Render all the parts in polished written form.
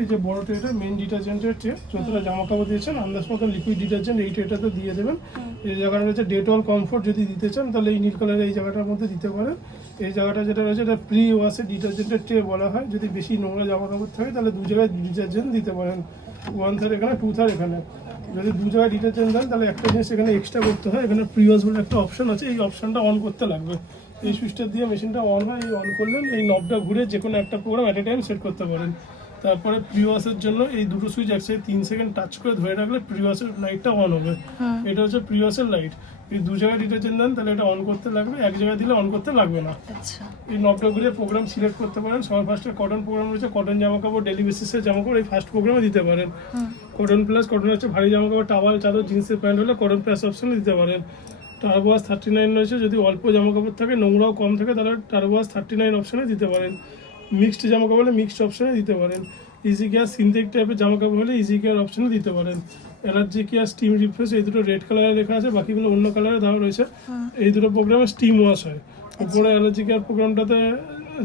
এই যে বড় ট্রেটা মেন ডিটারজেন্টের ট্রে, যতটা জামা কাপড় দিয়েছেন আন্দাজ মতো লিকুইড ডিটারজেন্ট এই ট্রেটাতে দিয়ে দেবেন। এই জায়গাটা রয়েছে ডেটল কমফোর্ট, যদি দিতে চান তাহলে এই নীল কালারের এই জায়গাটার মধ্যে দিতে পারেন। এই জায়গাটা যেটা রয়েছে এটা প্রি ওয়াশের ডিটারজেন্টের ট্রে বলা হয়। যদি বেশি নোংরা জামা কাপড় থাকে তাহলে দু জায়গায় ডিটারজেন্ট দিতে পারেন, 1/3 এখানে 2/3 এখানে। যদি দু জায়গায় ডিটারজেন্ট দেন তাহলে একটা জিনিস এখানে এক্সট্রা করতে হয়, এখানে প্রি ওয়াশ বলে একটা অপশন আছে, এই অপশনটা অন করতে লাগবে। এই সুইচটা দিয়ে মেশিনটা অন হয়, এই অন করলেন এই নবটা ঘুরে যে কোনো একটা program at a time set করতে পারেন। তারপরে প্রি ওয়াশের জন্য এই দুটো সুইচ একসাথে 3 সেকেন্ড টাচ করে ধরে রাখলে প্রি ওয়াশের লাইটটা অন হবে। এটা হচ্ছে প্রি ওয়াশের লাইট। যদি দু জায়গায় ডিটারজেন্ট দেন তাহলে এটা অন করতে লাগবে, এক জায়গায় দিলে অন করতে লাগবে না। আচ্ছা, এই নবটা ঘুরে প্রোগ্রাম সিলেক্ট করতে পারেন। সবার ফার্স্টে কটন প্রোগ্রাম রয়েছে, কটন জামা কাপড় ডেলি বেসিসের জামা কাপড় এই ফার্স্ট প্রোগ্রামে দিতে পারেন। কটন প্লাস, কটন হচ্ছে ভারী জামা কাপড়, টাওয়াল চাদর জিন্সের প্যান্ট হলে কটন প্লাস অপশনে দিতে পারেন। টার্বোয়াশ 39 রয়েছে, যদি অল্প জামা কাপড় থাকে নোংরাও কম থাকে তাহলে টার্বোয়াশ 39 অপশনে দিতে পারেন। মিক্সড জামা কাপড় হলে মিক্সড অপশনে দিতে পারেন। ইজি কেয়ার সিনথেটিক টাইপের জামা কাপড় হলে ইজি কেয়ার অপশনে দিতে পারেন। এনার্জি কেয়ার স্টিম রিফ্রেশ এই দুটো রেড কালারে লেখা আছে, বাকিগুলো অন্য কালারে দেওয়া রয়েছে। এই দুটো প্রোগ্রামে স্টিম ওয়াশ হয়। উপরে অ্যালার্জি কেয়ার প্রোগ্রামটাতে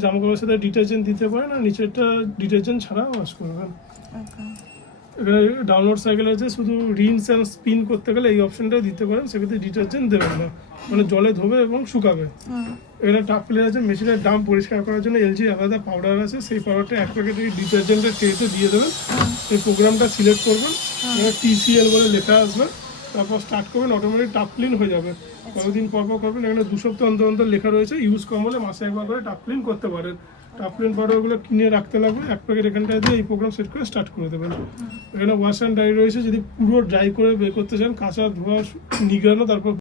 জামা কাপড়ের সাথে ডিটারজেন্ট দিতে পারেন, আর নিচেরটা ডিটারজেন্ট ছাড়া ওয়াশ করবেন। এখানে ডাউনলোড সাইকেল আছে, শুধু রিন্স অ্যান্ড স্পিন করতে গেলে এই অপশনটা দিতে পারেন, সেক্ষেত্রে ডিটারজেন্ট দেবেন না, মানে জলে ধোবে এবং শুকাবে। এখানে টাপ প্লেয়ার আছে, মেশিনের ডাম পরিষ্কার করার জন্য এলজি আলাদা পাউডার আছে, সেই পাউডারটা এক প্যাকেট ডিটারজেন্টের ট্রেতে দিয়ে দেবেন। এই প্রোগ্রামটা সিলেক্ট করবেন, এখানে TCL বলে লেখা আসবে, তারপর স্টার্ট করবেন, অটোমেটিক টাপ ক্লিন হয়ে যাবে। কতদিন পর পর করবেন, এখানে 2 সপ্তাহ অন্তর অন্তর লেখা রয়েছে, ইউজ কম হলে মাসে একবার করে টাপ ক্লিন করতে পারেন। টাপ ক্লিন পাউডারগুলো কিনে রাখতে লাগবে, এক প্যাকেট এখানটায় দিয়ে এই প্রোগ্রাম সেট করে স্টার্ট করে দেবেন। এখানে ওয়াশ অ্যান্ড ড্রাই রয়েছে, যদি পুরো ড্রাই করে বের করতে চান, কাঁচা ধোয়া নিগড়ানো তারপর